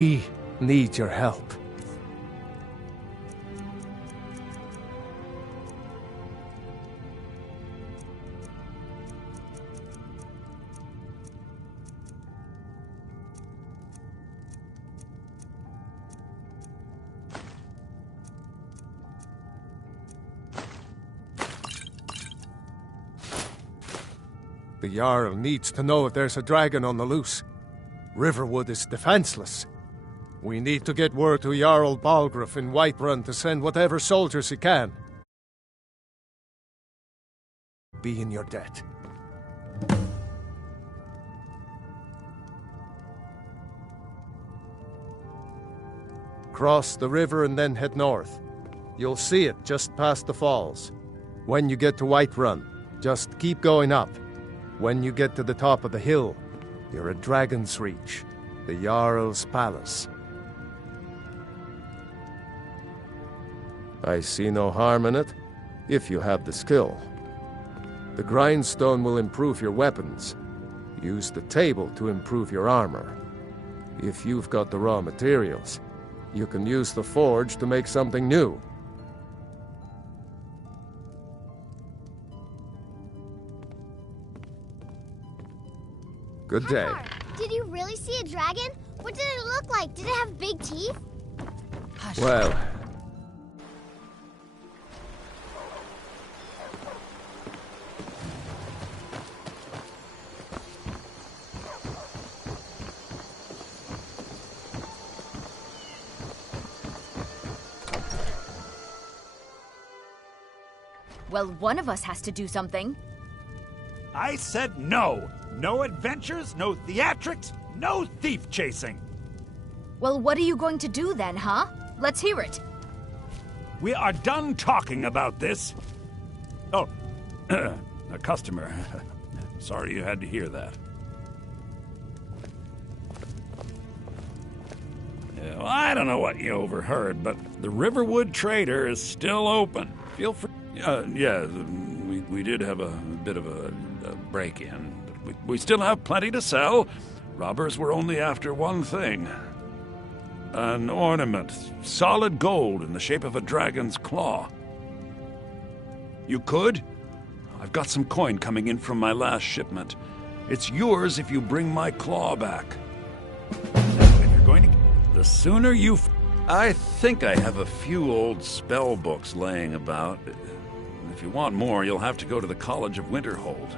We need your help. The Jarl needs to know if there's a dragon on the loose. Riverwood is defenseless. We need to get word to Jarl Balgruuf in Whiterun to send whatever soldiers he can. Be in your debt. Cross the river and then head north. You'll see it just past the falls. When you get to Whiterun, just keep going up. When you get to the top of the hill, you're at Dragon's Reach, the Jarl's palace. I see no harm in it, if you have the skill. The grindstone will improve your weapons. Use the table to improve your armor. If you've got the raw materials, you can use the forge to make something new. Good day. Did you really see a dragon? What did it look like? Did it have big teeth? Hush. Well... Well, one of us has to do something. I said no! No adventures, no theatrics, no thief chasing! Well, what are you going to do then, huh? Let's hear it. We are done talking about this. Oh, a customer. Sorry you had to hear that. Yeah, well, I don't know what you overheard, but the Riverwood Trader is still open. Feel free. Yeah, we did have a bit of a break-in, but we still have plenty to sell. Robbers were only after one thing. An ornament, solid gold in the shape of a dragon's claw. You could? I've got some coin coming in from my last shipment. It's yours if you bring my claw back. If you're going to... The sooner you... I think I have a few old spell books laying about. If you want more, you'll have to go to the College of Winterhold.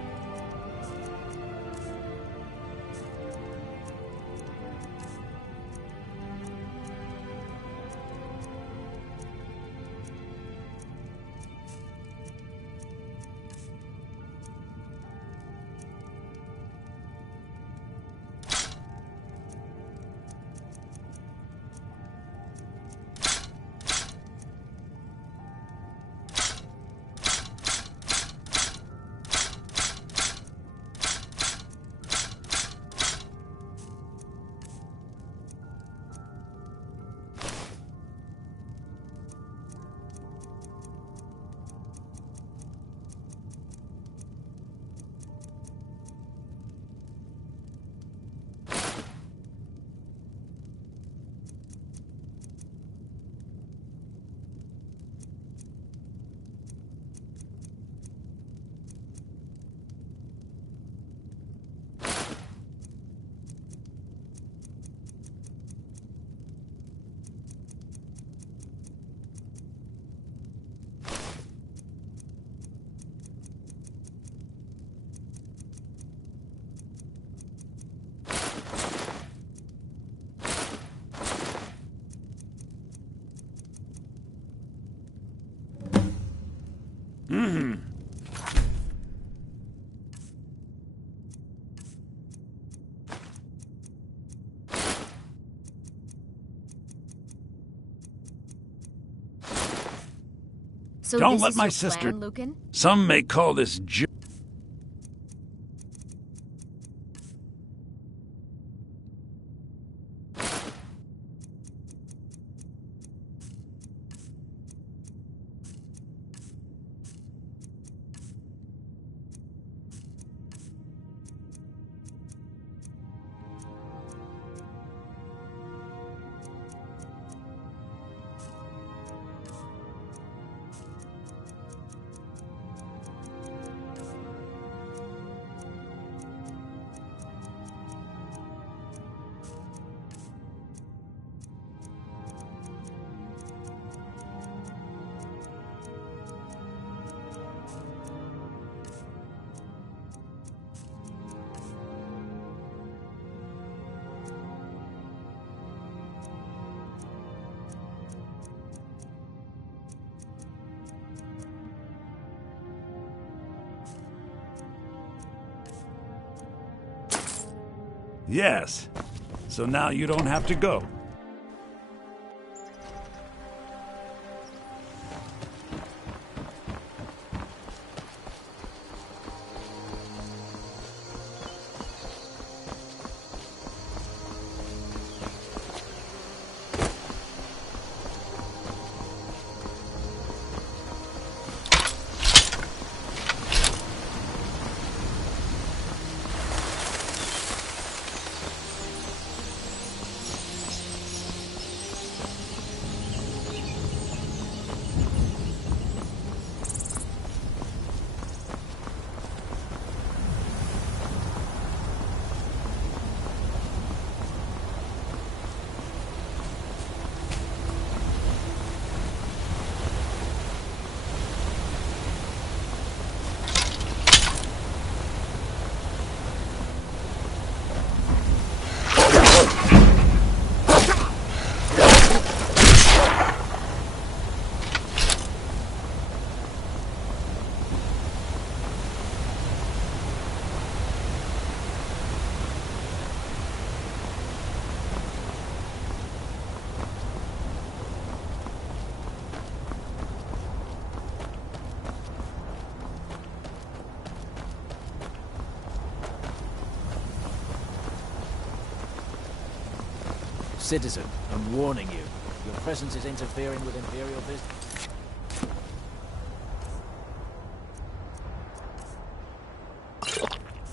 So Don't this let is my your sister... plan, Lucan? Some may call this... Yes. So now you don't have to go. Citizen, I'm warning you. Your presence is interfering with Imperial business.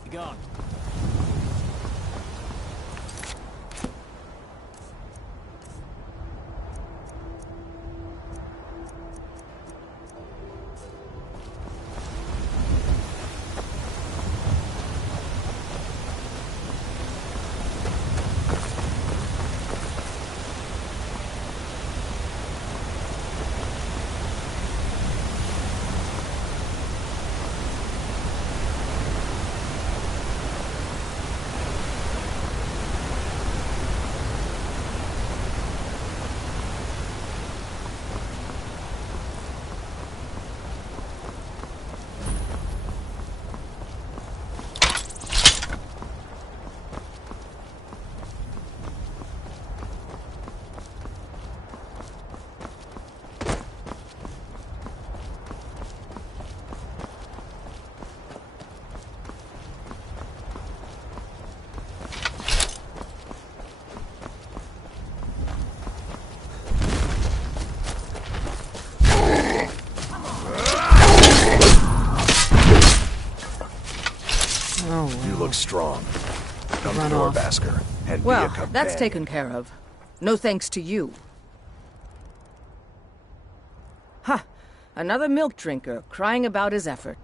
Be gone. You look strong. Come to Run off. Norvasker and be a Well, companion. that's taken care of. No thanks to you. Ha! Another milk drinker crying about his effort.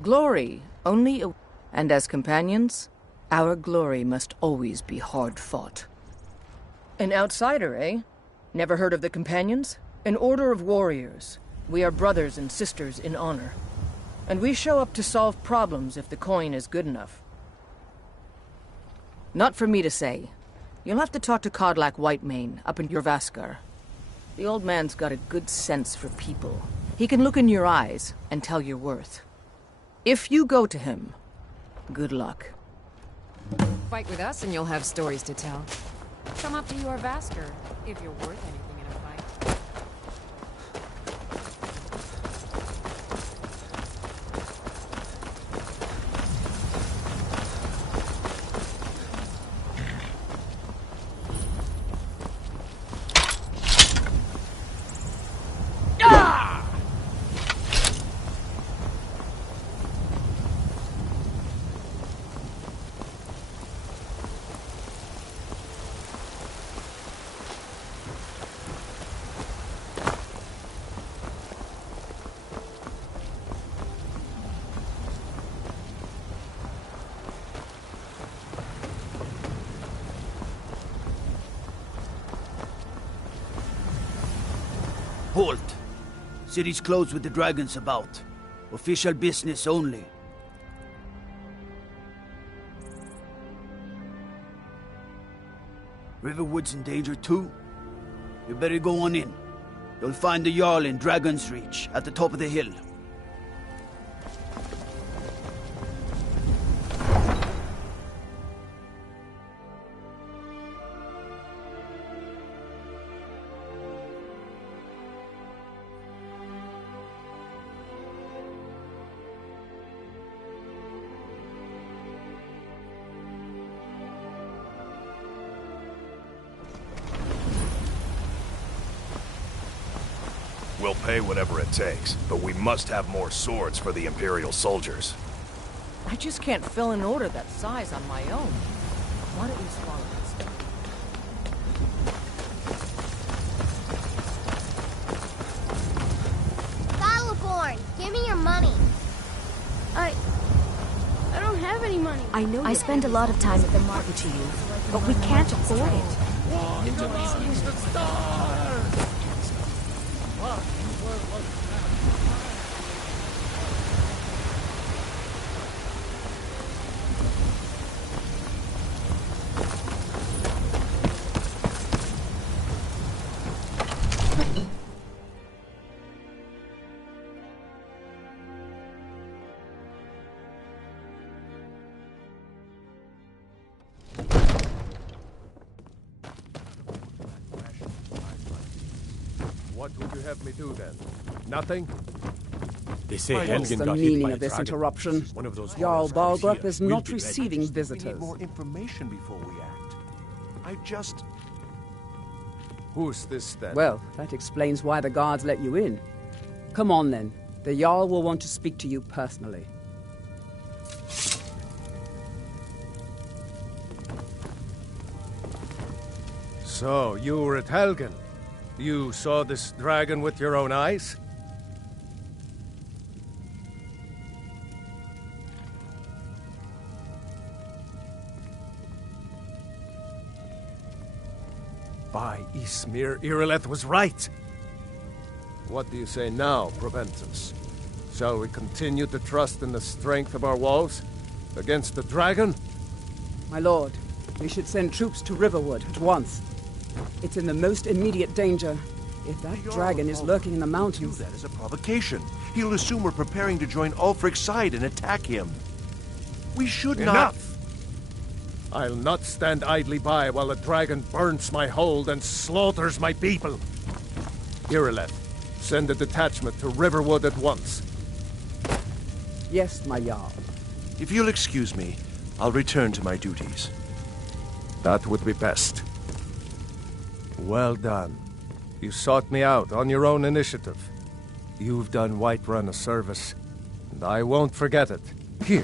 Glory only and as companions, our glory must always be hard fought. An outsider, eh? Never heard of the companions? An order of warriors. We are brothers and sisters in honor. And we show up to solve problems if the coin is good enough. Not for me to say. You'll have to talk to Kodlak Whitemane up in Jorvaskar. The old man's got a good sense for people. He can look in your eyes and tell your worth. If you go to him, good luck. Fight with us and you'll have stories to tell. Come up to your Vasker if you're worth anything in a fight. Halt! City's closed with the dragons about. Official business only. Riverwood's in danger too? You better go on in. You'll find the Jarl in Dragon's Reach, at the top of the hill. We'll pay whatever it takes, but we must have more swords for the Imperial soldiers. I just can't fill an order that size on my own. Why don't you swallow this? Battleborn, give me your money. I don't have any money. I know I spend a lot of time at the market to you, but we can't afford it. What would you have me do then? Nothing? They say What's the meaning of this interruption? Jarl Balgrup is not receiving We visitors. need more information before we act. I just... Who's this then? Well, that explains why the guards let you in. Come on then. The Jarl will want to speak to you personally. So, you were at Helgen. You saw this dragon with your own eyes? By Ysmir, Irileth was right! What do you say now, Proventus? Shall we continue to trust in the strength of our walls? Against the dragon? My lord, we should send troops to Riverwood at once. It's in the most immediate danger. If that dragon is lurking in the mountains... That is a provocation. He'll assume we're preparing to join Ulfric's side and attack him. We should not... Enough! I'll not stand idly by while the dragon burns my hold and slaughters my people. Irileth, send a detachment to Riverwood at once. Yes, my Jarl. If you'll excuse me, I'll return to my duties. That would be best. Well done. You sought me out on your own initiative. You've done Whiterun a service, and I won't forget it. Here,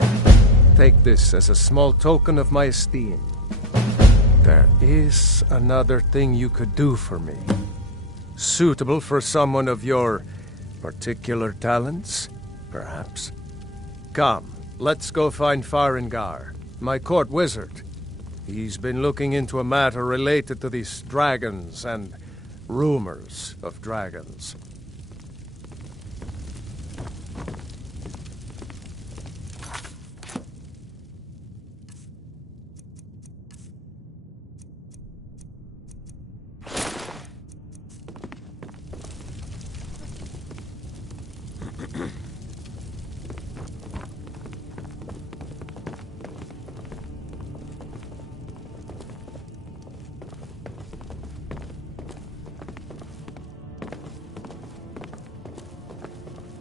take this as a small token of my esteem. There is another thing you could do for me. Suitable for someone of your particular talents, perhaps. Come, let's go find Farengar, my court wizard. He's been looking into a matter related to these dragons and rumors of dragons.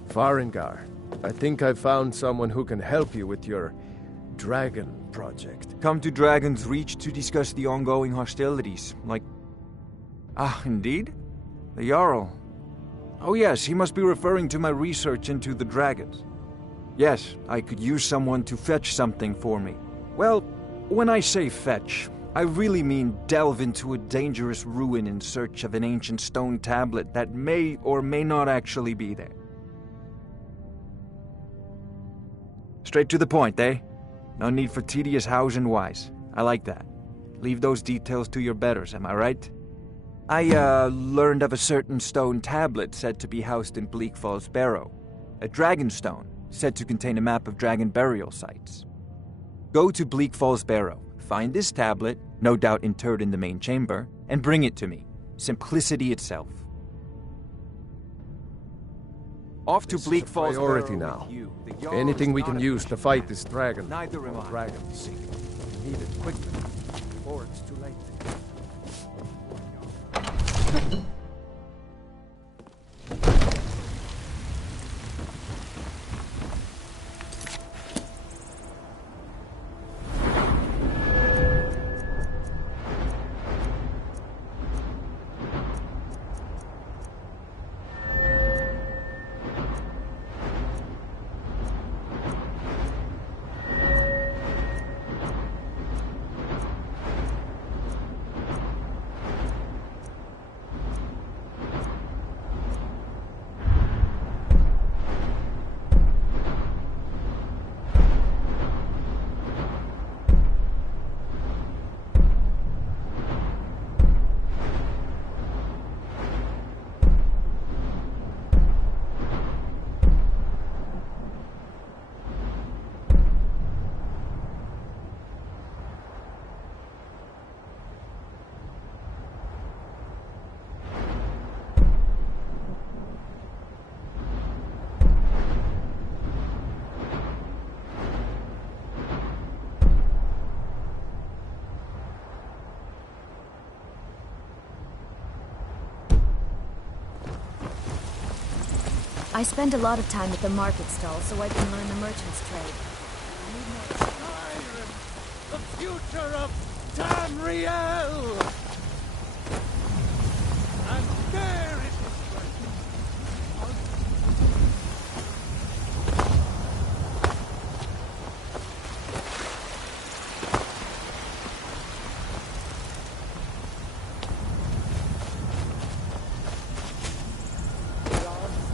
Farengar, I think I've found someone who can help you with your dragon project. Come to Dragon's Reach to discuss the ongoing hostilities, like... Ah, indeed? The Jarl. Oh yes, he must be referring to my research into the dragons. Yes, I could use someone to fetch something for me. Well, when I say fetch, I really mean delve into a dangerous ruin in search of an ancient stone tablet that may or may not actually be there. Straight to the point, eh? No need for tedious hows and whys. I like that. Leave those details to your betters, am I right? I, learned of a certain stone tablet said to be housed in Bleak Falls Barrow. A dragon stone, said to contain a map of dragon burial sites. Go to Bleak Falls Barrow, find this tablet, no doubt interred in the main chamber, and bring it to me. Simplicity itself. Off to Bleak Falls Priority Barrow now. with you. The Jarl Anything is we not can a use to patient fight man. this dragon. Neither am I. Dragons. We need it quickly, before it's too late. I spend a lot of time at the market stall so I can learn the merchant's trade. Skyrim, the future of Tamriel! And there it is.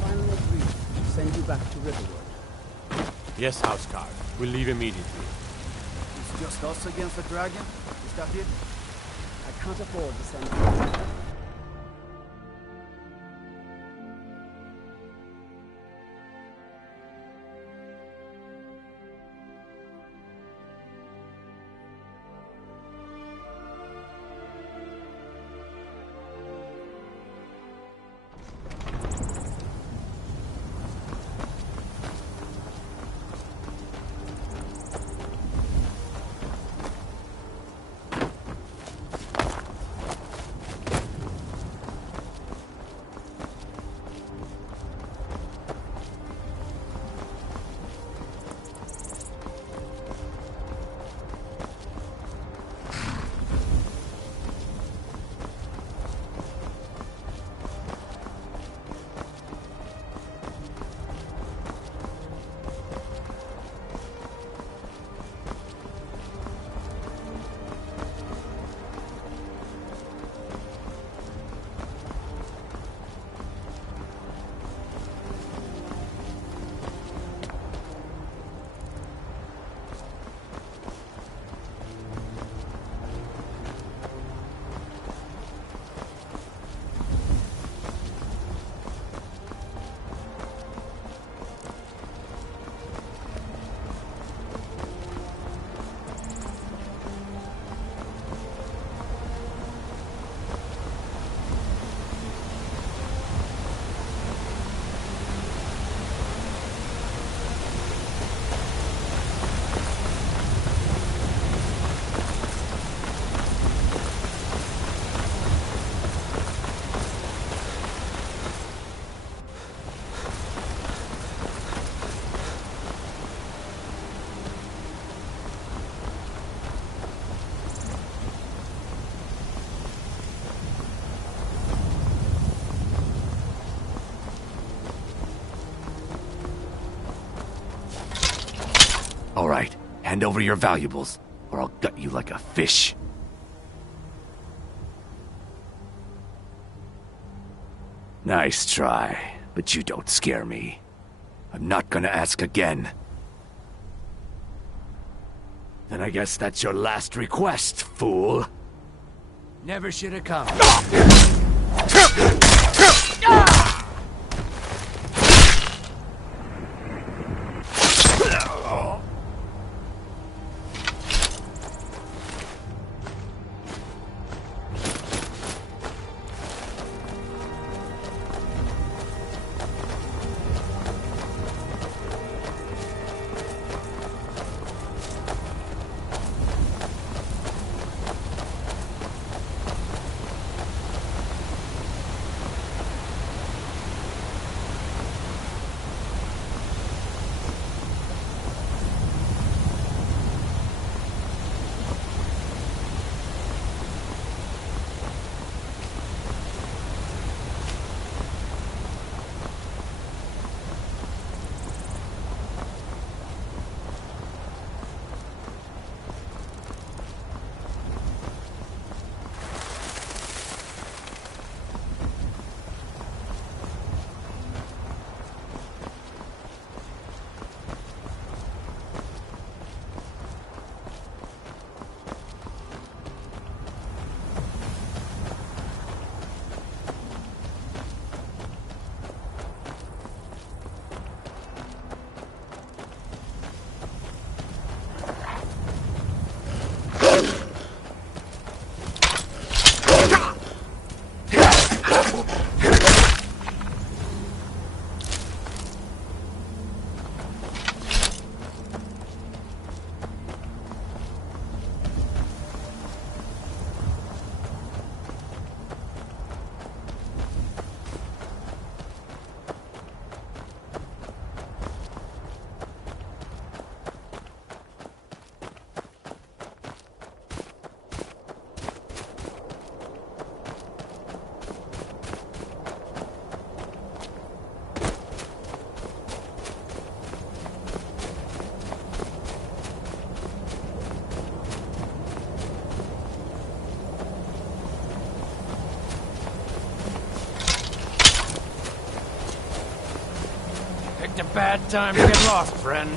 Finally agreed to send you back to Riverwood. Yes, Housecarl. We'll leave immediately. It's just us against the dragon? Is that it? I can't afford to send you. All right, hand over your valuables, or I'll gut you like a fish. Nice try, but you don't scare me. I'm not gonna ask again. Then I guess that's your last request, fool. Never should have come. picked a bad time to get lost, friend.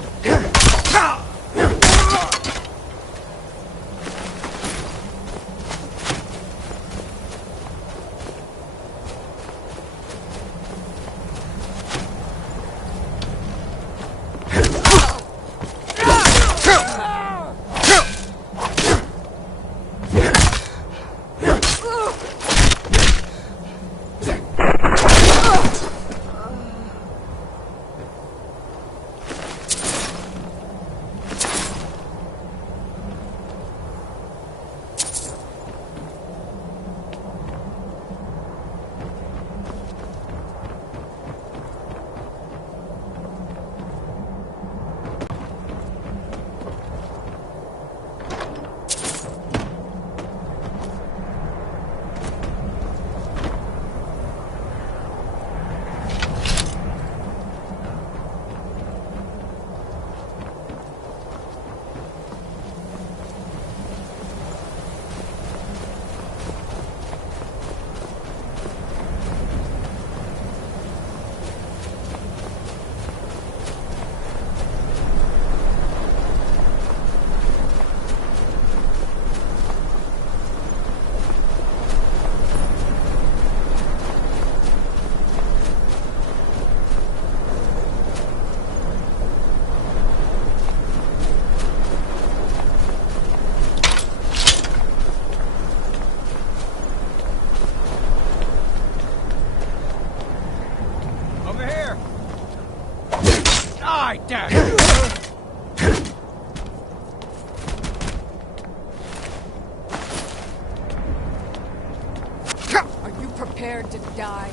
Are you prepared to die?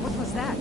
What was that?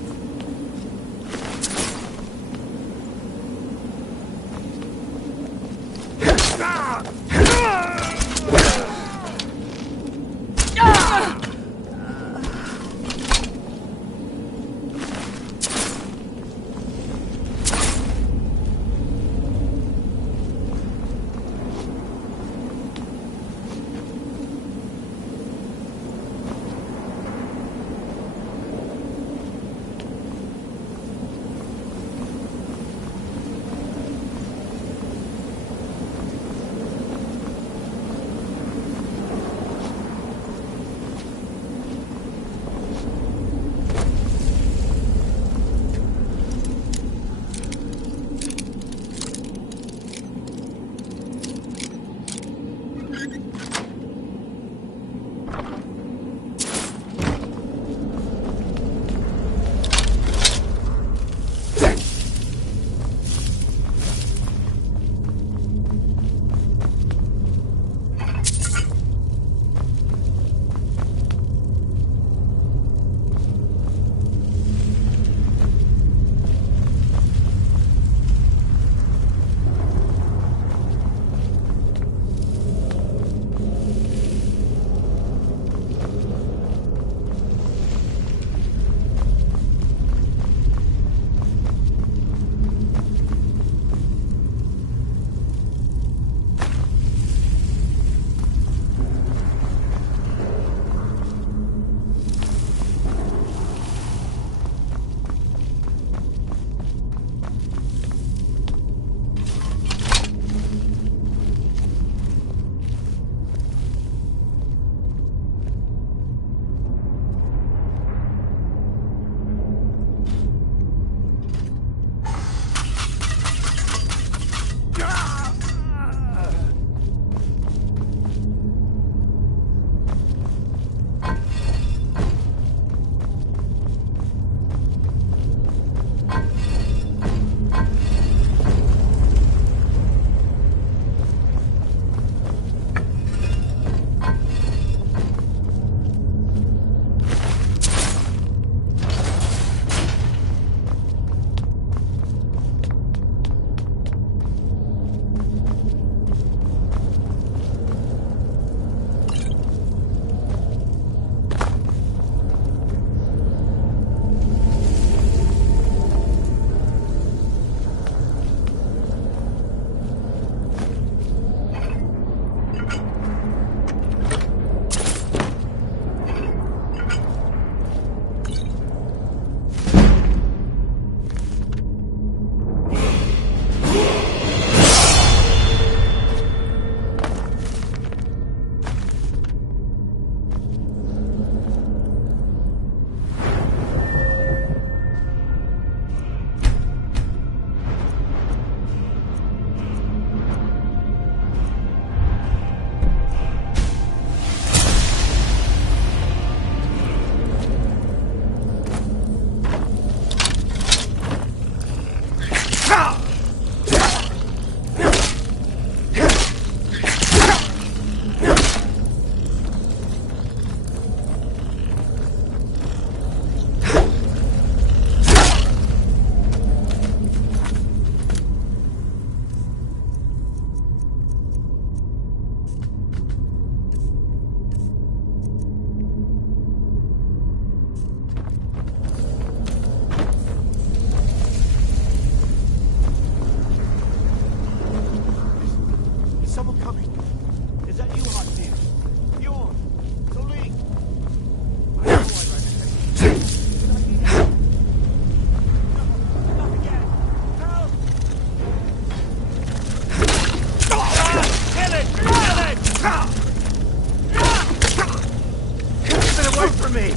away from me!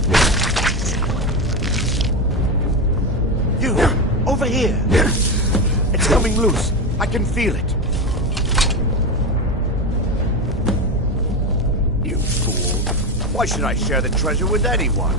You, over here! It's coming loose. I can feel it. You fool. Why should I share the treasure with anyone?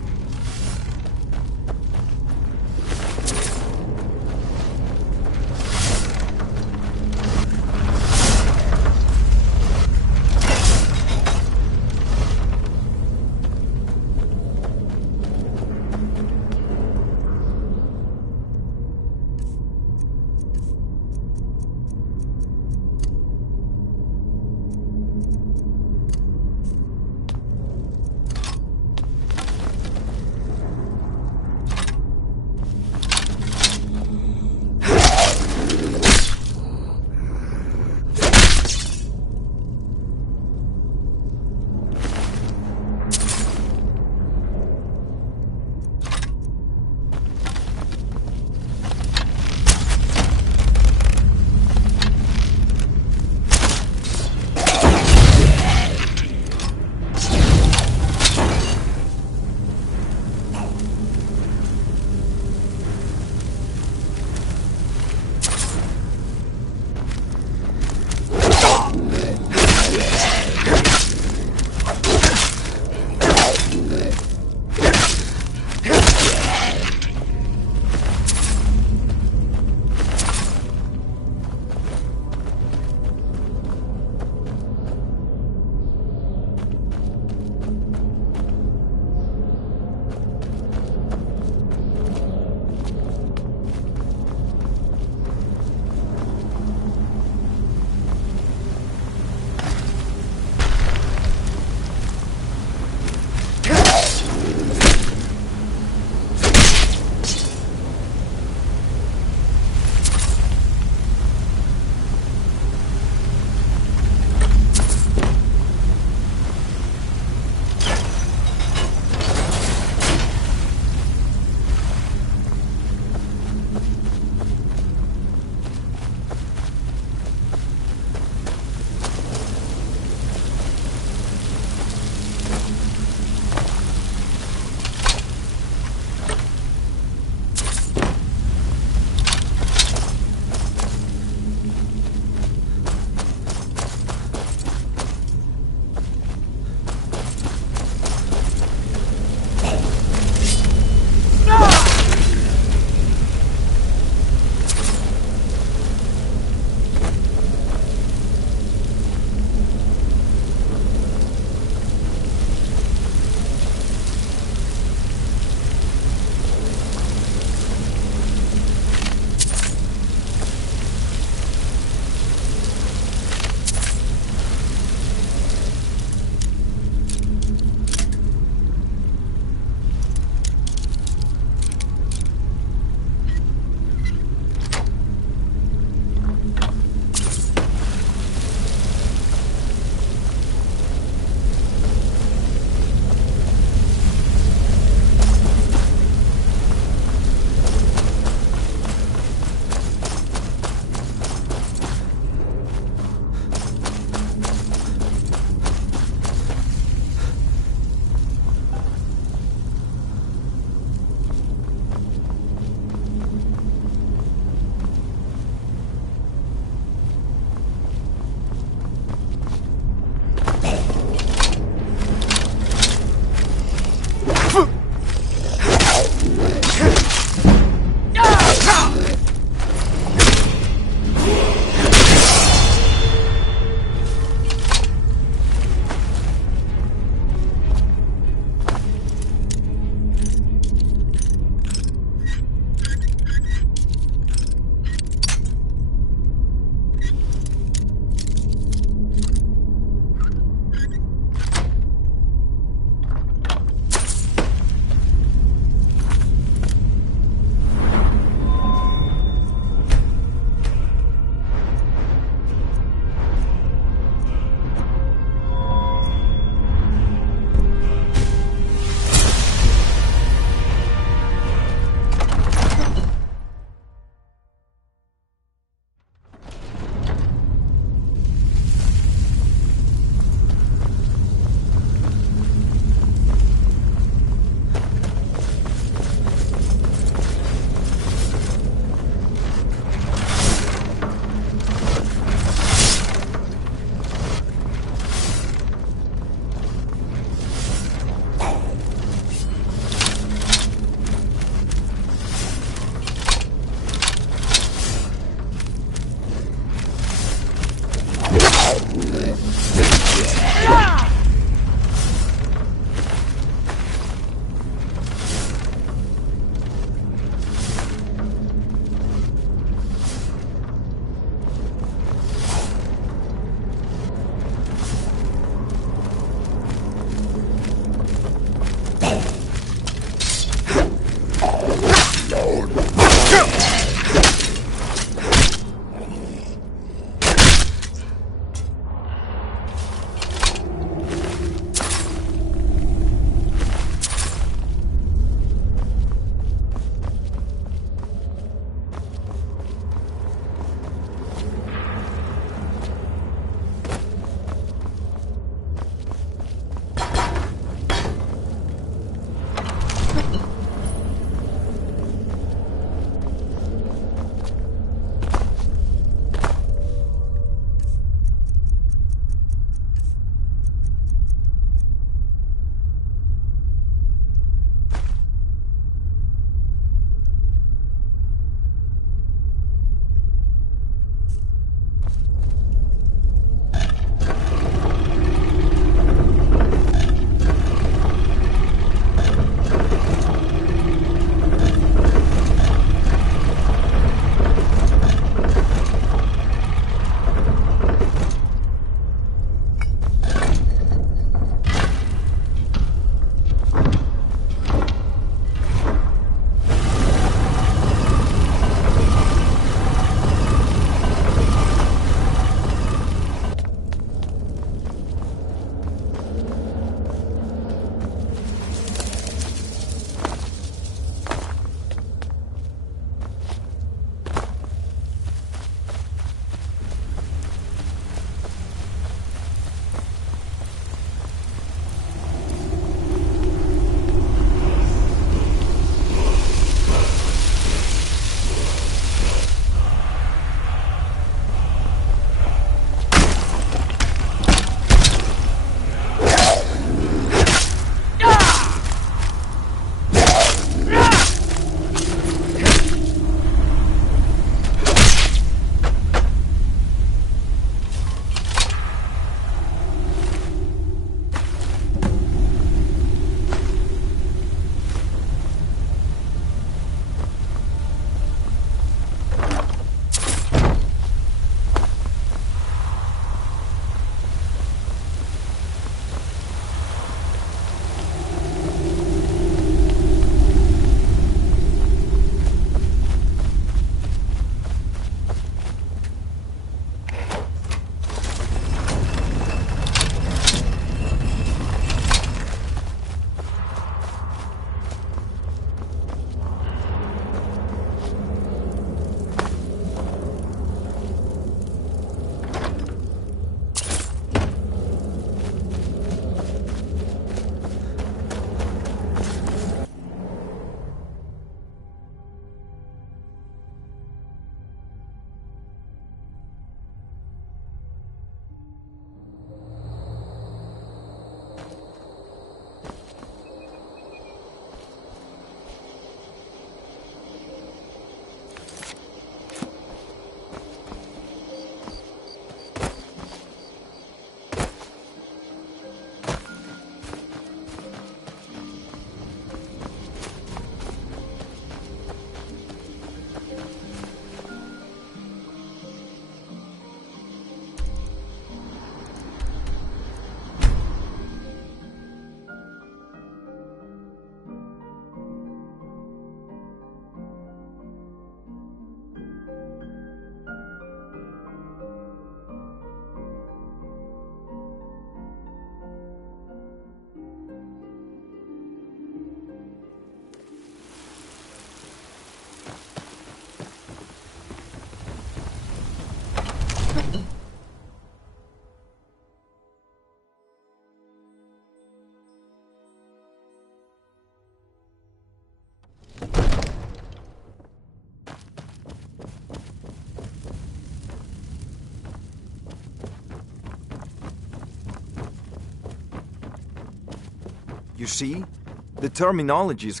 You see? The terminology is...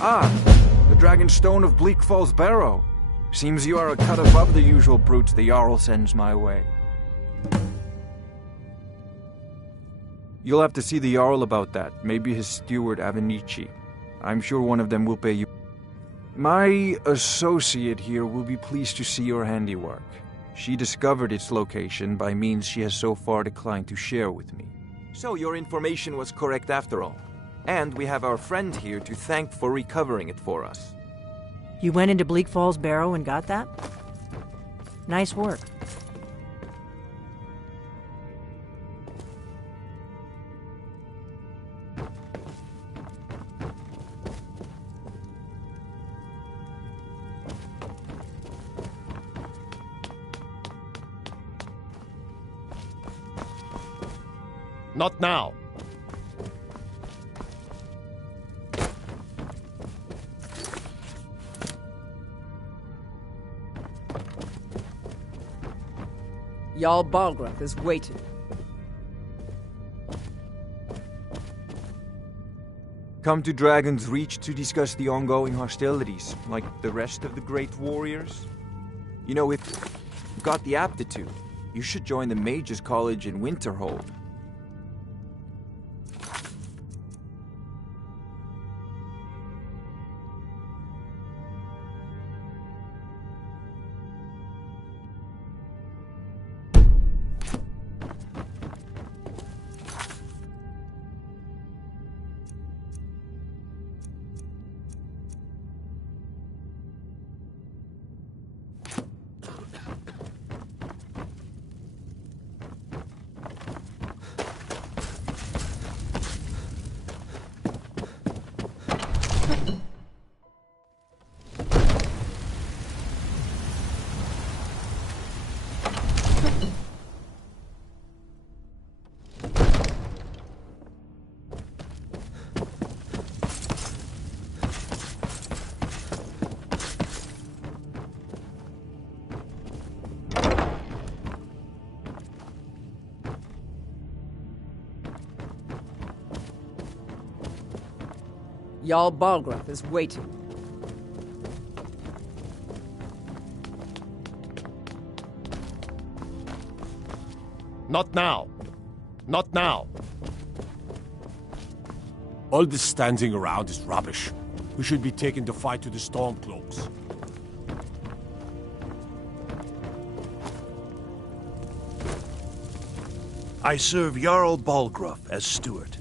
Ah! The Dragon Stone of Bleak Falls Barrow. Seems you are a cut above the usual brutes the Jarl sends my way. You'll have to see the Jarl about that. Maybe his steward, Avenici. I'm sure one of them will pay you. My associate here will be pleased to see your handiwork. She discovered its location by means she has so far declined to share with me. So your information was correct after all. And we have our friend here to thank for recovering it for us. You went into Bleak Falls Barrow and got that? Nice work. Not now. Jarl Balgruuf is waiting. Come to Dragon's Reach to discuss the ongoing hostilities, like the rest of the great warriors? You know, if you've got the aptitude, you should join the Mages College in Winterhold. Jarl Balgruuf is waiting. Not now. Not now. All this standing around is rubbish. We should be taking the fight to the Stormcloaks. I serve Jarl Balgruuf as steward.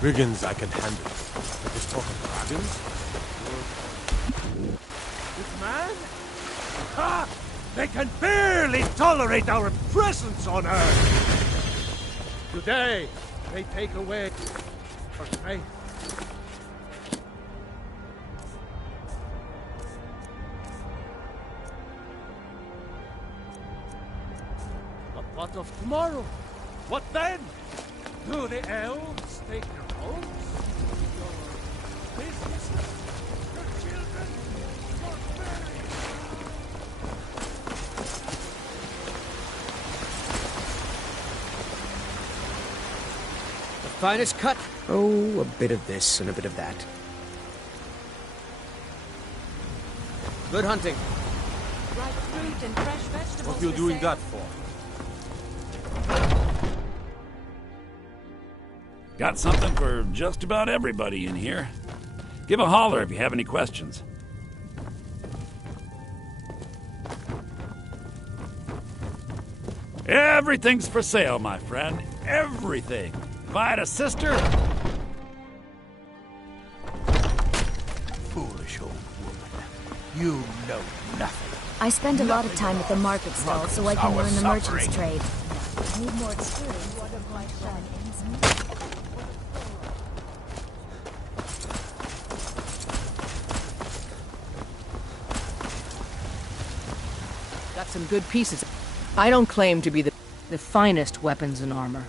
Brigands I can handle. But this talk of dragons? This man? Ha! They can barely tolerate our presence on Earth! Today, they take away our faith. But what of tomorrow? What then? Do the elves take your homes? Your businesses? Your children? Your marriage? The finest cut? Oh, a bit of this and a bit of that. Good hunting. Ripe fruit and fresh vegetables. What you doing that for? Got something for just about everybody in here. Give a holler if you have any questions. Everything's for sale, my friend. Everything. If I had a sister... Foolish old woman. You know nothing. I spend a lot of time at the market stall so I can learn the merchant's trade. Need more experience. What of my friend? some good pieces. I don't claim to be the finest weapons and armor.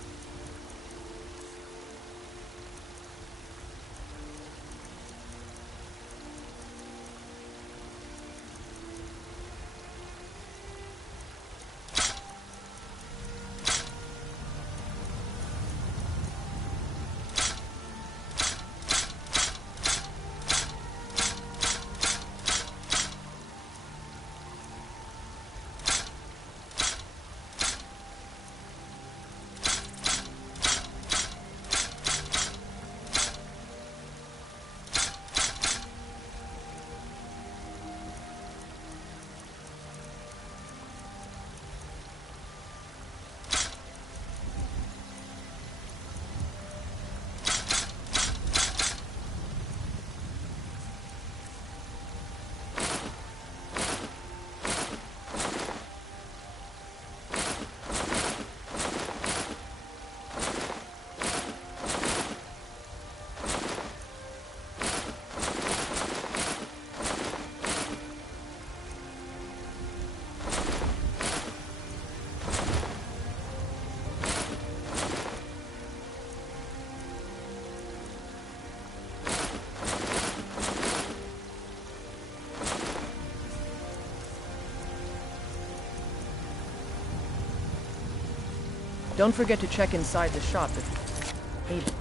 Don't forget to check inside the shop if you need it.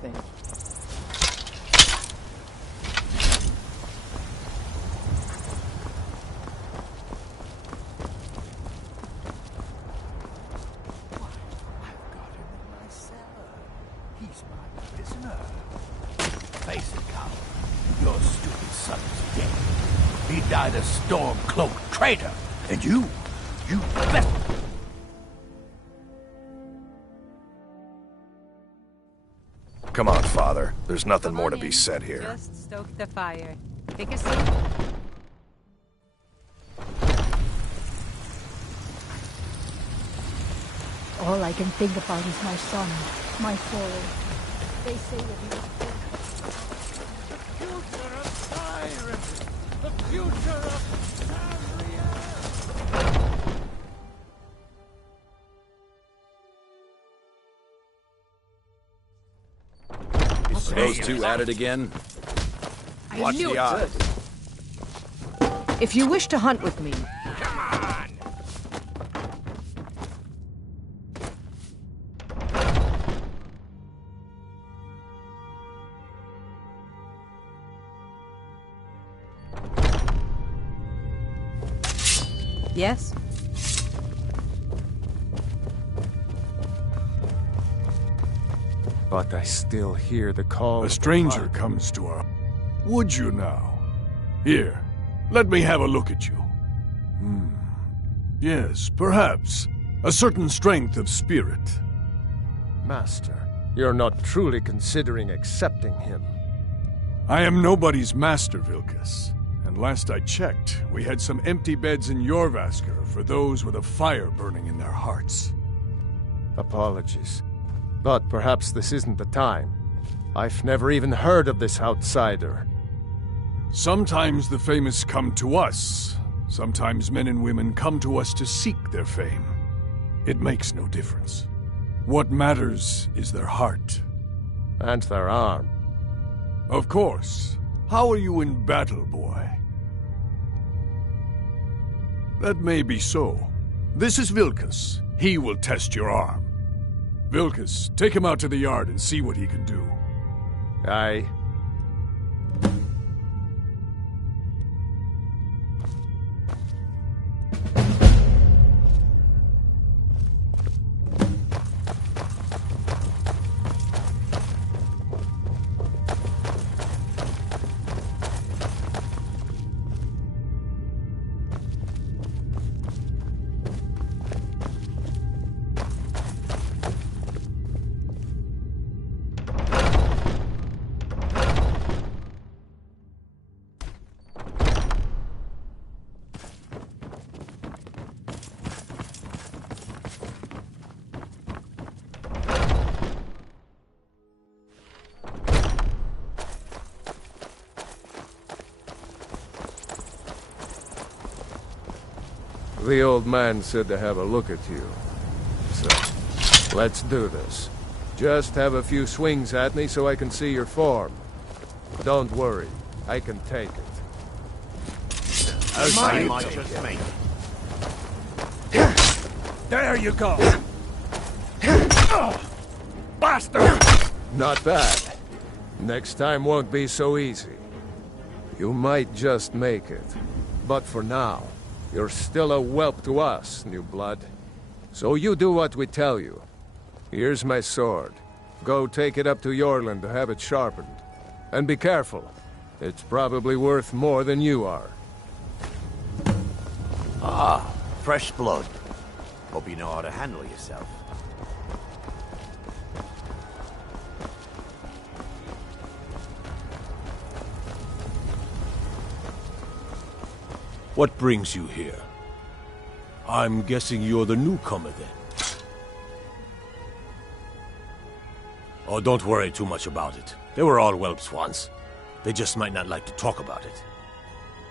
Thank you. He's my prisoner. Face it, coward. Your stupid son is dead. He died a storm-cloaked traitor. And you left. Come on, Father. There's nothing more to be said here. Just stoke the fire. Take a seat. All I can think about is my son, my fall. They say that he was The future of Skyrim! The future of Are those two at it again? Watch the odds. If you wish to hunt with me, Come on! Yes? But I still hear the call. A stranger comes to our... Would you now? Here, let me have a look at you. Yes, perhaps. A certain strength of spirit. Master, you're not truly considering accepting him. I am nobody's master, Vilkas. And last I checked, we had some empty beds in Jorvaskr for those with a fire burning in their hearts. Apologies. But perhaps this isn't the time. I've never even heard of this outsider. Sometimes the famous come to us. Sometimes men and women come to us to seek their fame. It makes no difference. What matters is their heart. And their arm. Of course. How are you in battle, boy? That may be so. This is Vilkas. He will test your arm. Vilkas, take him out to the yard and see what he can do. Aye. The old man said to have a look at you. So, let's do this. Just have a few swings at me so I can see your form. Don't worry, I can take it. Might just make There you go! Bastard! Not bad. Next time won't be so easy. You might just make it. But for now, you're still a whelp to us, new blood. So you do what we tell you. Here's my sword. Go take it up to Yorland to have it sharpened. And be careful. It's probably worth more than you are. Ah, fresh blood. Hope you know how to handle yourself. What brings you here? I'm guessing you're the newcomer then. Oh, don't worry too much about it. They were all whelps once. They just might not like to talk about it.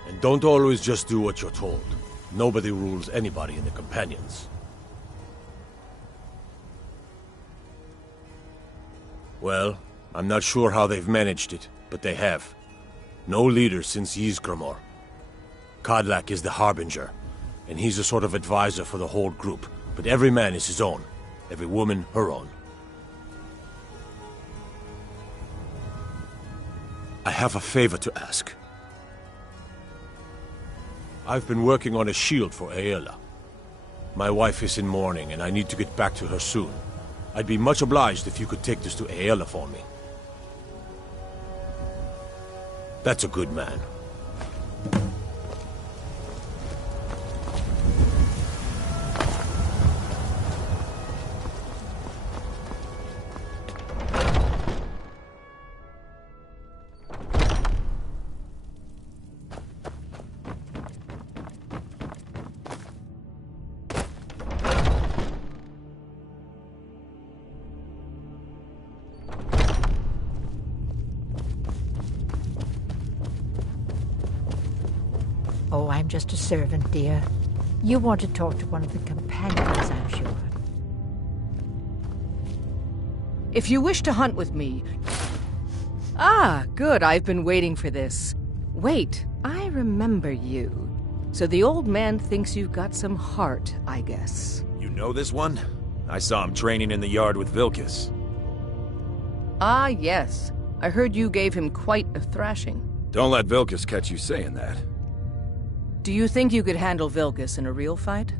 And don't always just do what you're told. Nobody rules anybody in the Companions. Well, I'm not sure how they've managed it, but they have. No leader since Ysgramor. Kodlak is the Harbinger, and he's a sort of advisor for the whole group, but every man is his own. Every woman, her own. I have a favor to ask. I've been working on a shield for Aela. My wife is in mourning, and I need to get back to her soon. I'd be much obliged if you could take this to Aela for me. That's a good man. Oh, I'm just a servant, dear. You want to talk to one of the companions, I'm sure. If you wish to hunt with me... Ah, good, I've been waiting for this. Wait, I remember you. So the old man thinks you've got some heart, I guess. You know this one? I saw him training in the yard with Vilkas. Ah, yes. I heard you gave him quite a thrashing. Don't let Vilkas catch you saying that. Do you think you could handle Vilkas in a real fight?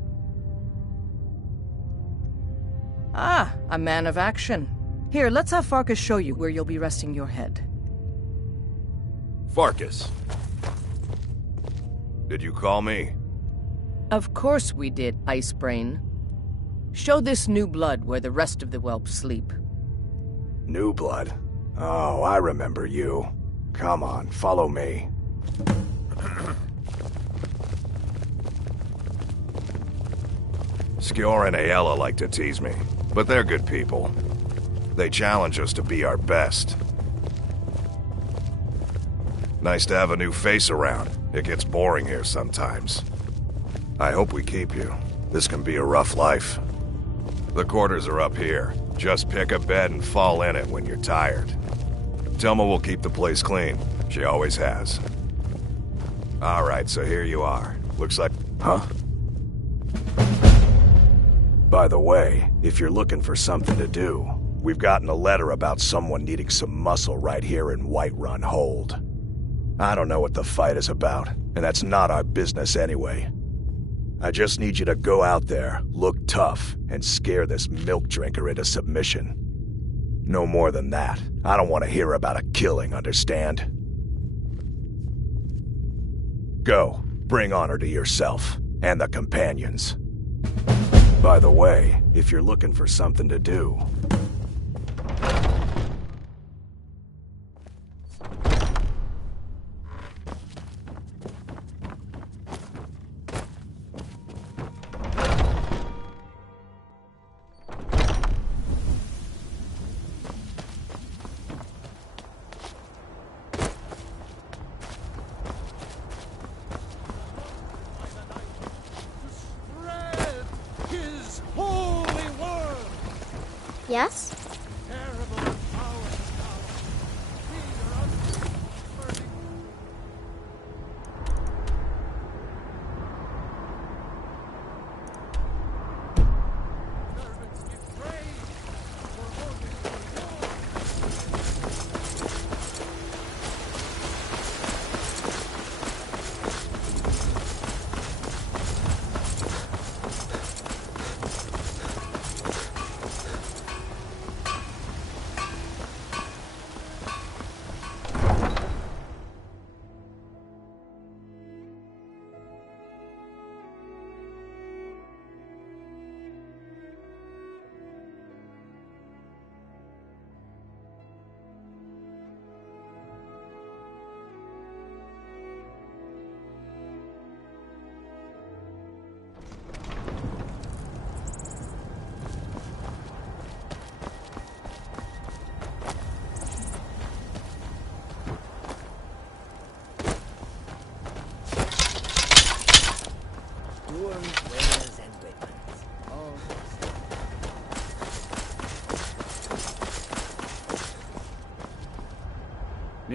Ah, a man of action. Here, let's have Farkas show you where you'll be resting your head. Farkas. Did you call me? Of course we did, Icebrain. Show this new blood where the rest of the whelps sleep. New blood? Oh, I remember you. Come on, follow me. Skjor and Aela like to tease me, but they're good people. They challenge us to be our best. Nice to have a new face around. It gets boring here sometimes. I hope we keep you. This can be a rough life. The quarters are up here. Just pick a bed and fall in it when you're tired. Telma will keep the place clean. She always has. Alright, so here you are. Looks like... Huh? By the way, if you're looking for something to do, we've gotten a letter about someone needing some muscle right here in Whiterun Hold. I don't know what the fight is about, and that's not our business anyway. I just need you to go out there, look tough, and scare this milk drinker into submission. No more than that. I don't want to hear about a killing, understand? Go. Bring honor to yourself, and the companions. By the way, if you're looking for something to do... Yes?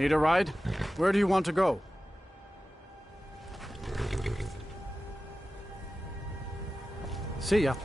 Need a ride? Where do you want to go? See ya.